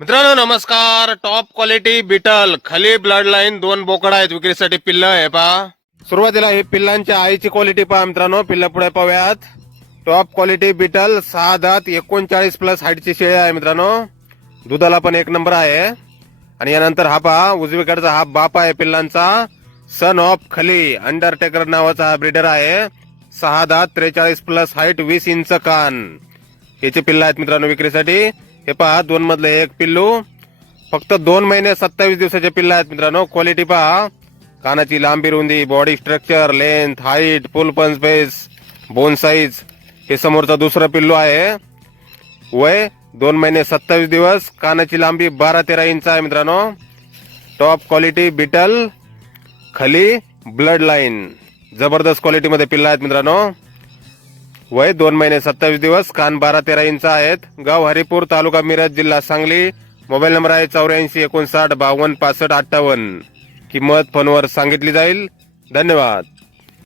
मित्रांनो नमस्कार. Top quality beetle खाली ब्लड लाईन 2 बोकड आहेत विक्रीसाठी. पिल्ल आहे पहा. सुरुवातीला ही पिल्लांच्या आईची क्वालिटी पहा मित्रांनो. पिल्ल पुढे पाहूयात. टॉप क्वालिटी बिटल 6 दात 39 प्लस हाईटची शेळी आहे मित्रांनो. दुधाला पण एक नंबर आहे. आणि यानंतर हा पहा उजवीकडचा हा बाप आहे पिल्लांचा. सन ऑफ खली अंडरटेकर नावाचा हा ब्रीडर आहे. 6 दात 43 प्लस हाईट 20 इंच कान. याचे पिल्ल आहेत मित्रांनो विक्रीसाठी. हे पहा 2 मधले एक पिल्लू. फक्त 2 महिने 27 दिवसाचे पिल्ल आहेत मित्रांनो. क्वालिटी पहा. कानाची लांबी रुंदी, बॉडी स्ट्रक्चर, लेंथ, हाईट, फुल पंच फेस, बोन साईज. हे समोरचा दुसरं पिल्लू आहे. वय 2 महिने 27 दिवस. कानाची लांबी 12-13 इंच आहे मित्रांनो. टॉप क्वालिटी बिटल खली ब्लड लाईन. जबरदस्त क्वालिटी मध्ये पिल्ल आहेत मित्रांनो. वय 2 महिने 27 दिवस. कान 12-13 इंच आहेत. गाव हरिपूर, तालुका मिरज, जिल्हा सांगली. मोबाईल नंबर आहे 84 59 52 65 58. किंमत फोनवर सांगितली जाईल. धन्यवाद.